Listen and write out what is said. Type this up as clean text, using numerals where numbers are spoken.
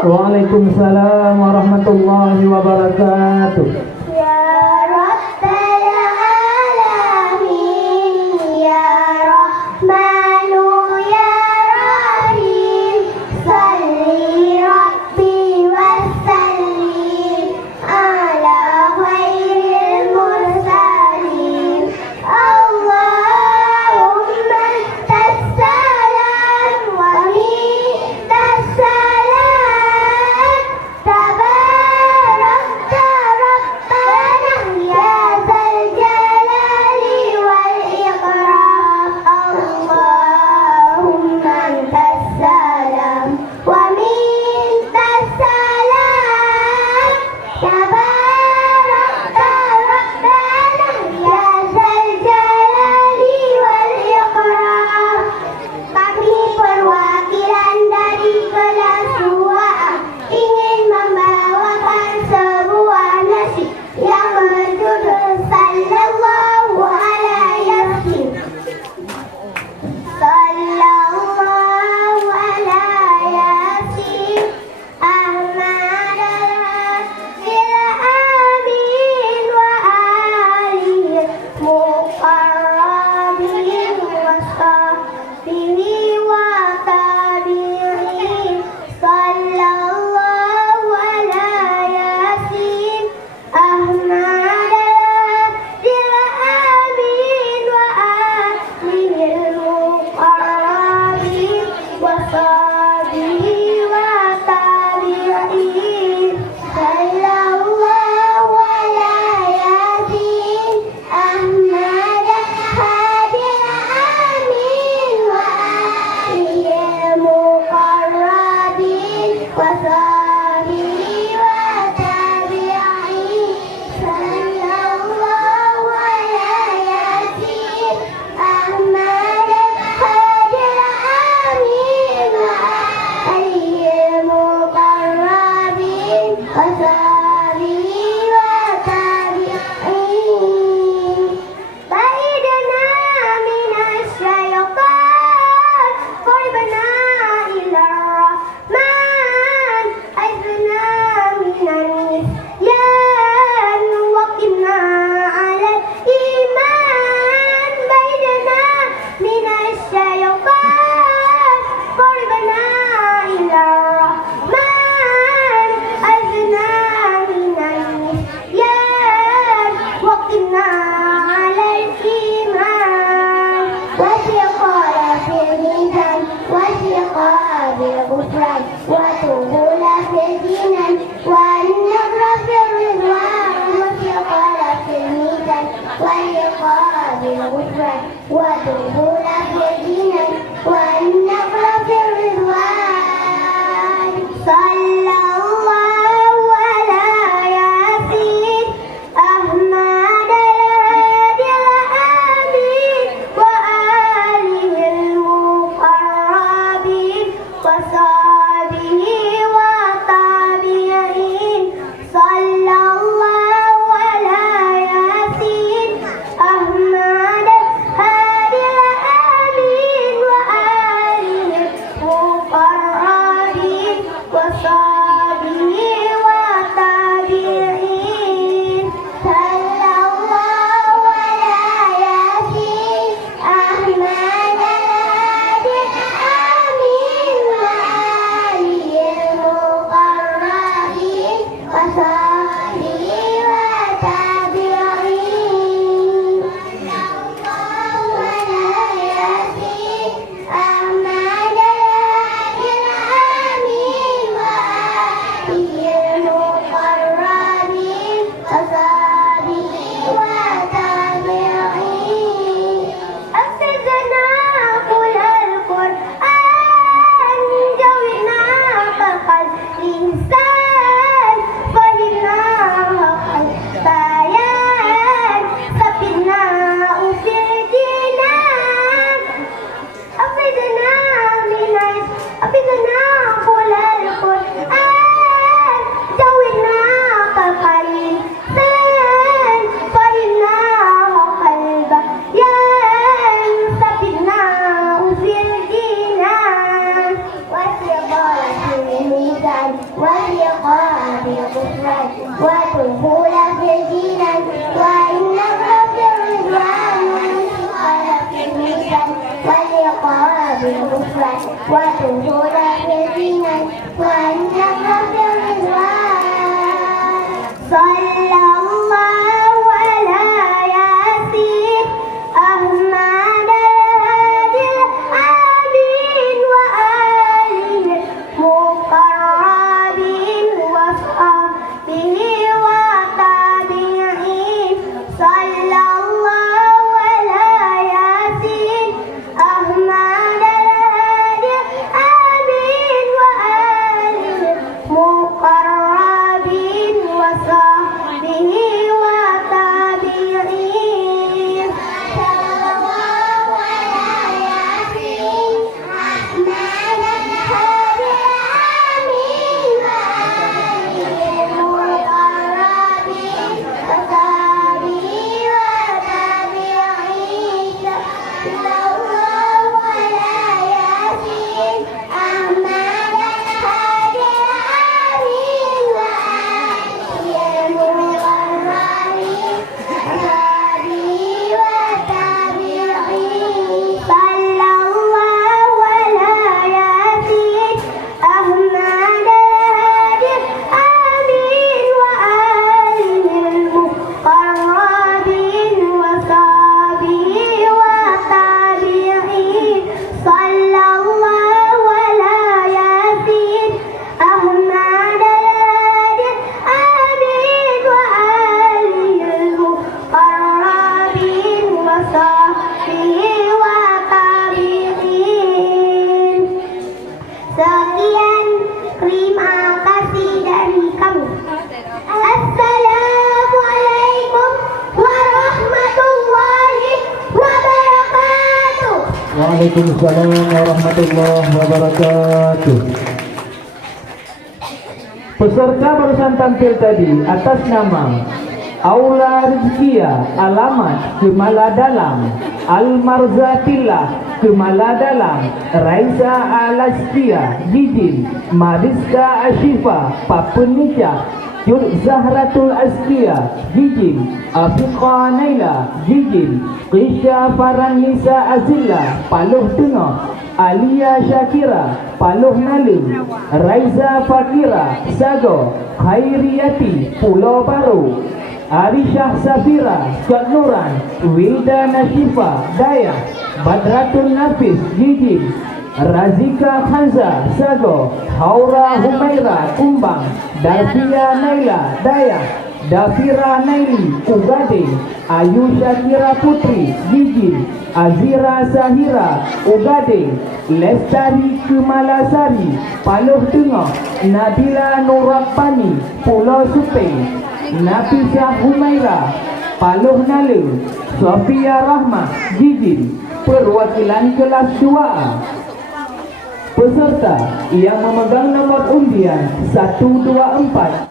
Waalaikumsalam warahmatullahi wabarakatuh. Ya Rabbal Alamin, Ya Rahmanu Ya Rahim, Salli Rabbi wa sallim ala khairil mursalin. Allahumma tassalam wa mintas salam, tabarakta Rabbana ya zal jalali wal ikram. Allahumma tassalam wa mintas salam, tabarakta Rabbana ya zal jalali wal ikram. Kami perwakilan dari kelas 2A ingin membawakan sebuah nasyid yang berjudul Sallallahu ala Yasin. Sallallahu ala Yasin Ahmad al-Hafil Amin wa alihi muqarrabin wa sahbihi wa tabi'in. Sallallahu ala Yasin Ahmad al-Hafil Amin wa alihi muqarrabin wa sahbihi wa tabi'in. Sallallahu ala Yasin Ahmad al-Hafil Amin wa alihi muqarrabin wa sahbihi wa tabi'in. Sallallahu ala Yasin Ahmad al-Hafil Amin wa alihi muqarrabin wa sahbihi wa tabi'in. Baidna minasyaitan, quribna ila rahman, aizna minan nisyan, waqina ala iman. Baidna minasyaitan, quribna ila rahman, aizna minan nisyan, waqina ala iman. وثقل في الميزان وثقل بالغفران وطول في الجنان والنصر في الرضوان. وثقل في الميزان وثقل بالغفران وطول في الجنان والنصر في الرضوان. صلى الله على ياسين أحمد الهادي الأمين وآله المقربين وصحبه وتابعين. صلى الله على ياسين أحمد الهادي الأمين وآله وتدخل في الجنان وإنك في الرضوان صلى الله على ياسين أحمد الهادي الأمين وآله المقربين وصحبه وتابعين صلى الله على ياسين أحمد الهادي الأمين وآله المقربين وصحبه وتابعين صلى الله على ياسين أحمد الهادي الأمين وآله المقربين وصحبه وتابعين صلى الله على ياسين أحمد الهادي الأمين وآله المقربين وصحبه وتابعين صلى الله على ياسين أحمد الهادي الأمين وآله المقربين وصحبه وتابعين صلى الله على ياسين أحمد الهادي الأمين وآله المقربين وصحبه وتابعين. Sekian, terima kasih dari kami. Assalamualaikum warahmatullahi wabarakatuh. Waalaikumsalam warahmatullahi wabarakatuh. Peserta barusan tampil tadi atas nama Aula Rizkia, alamat Kemala Dalam, Al-Marzatillah, Kemala Dalam, Raisa Alastia, Jijin, Mariska Ashifa, Papenica, Jur Zahratul Askia, Jijin, Afiqa Naila, Jijin, Qisha Faranisa Azilla, Paloh Tengah, Alia Syakira, Paloh Nalim, Raiza Fakira, Sago, Khairiyati, Pulau Baru, Arishah Safira, Nuran, Wilda Nashifa, Daya, Badratun Nafis, Jijin, Razika Khanza, Sago, Haura Humaira, Kumbang, Darfia Naila, Daya, Dafira Naili, Ugade, Ayu Syakira Putri, Jijin, Azira Sahira, Ugade, Lestari Kemalasari, Paloh Tengah, Nabila Nurapani, Pulau Supeng, Nafisa Humaira, Paloh Nalu, Sofia Rahmah, Jijin, perwakilan kelas 2A. Peserta yang memegang nomor undian 124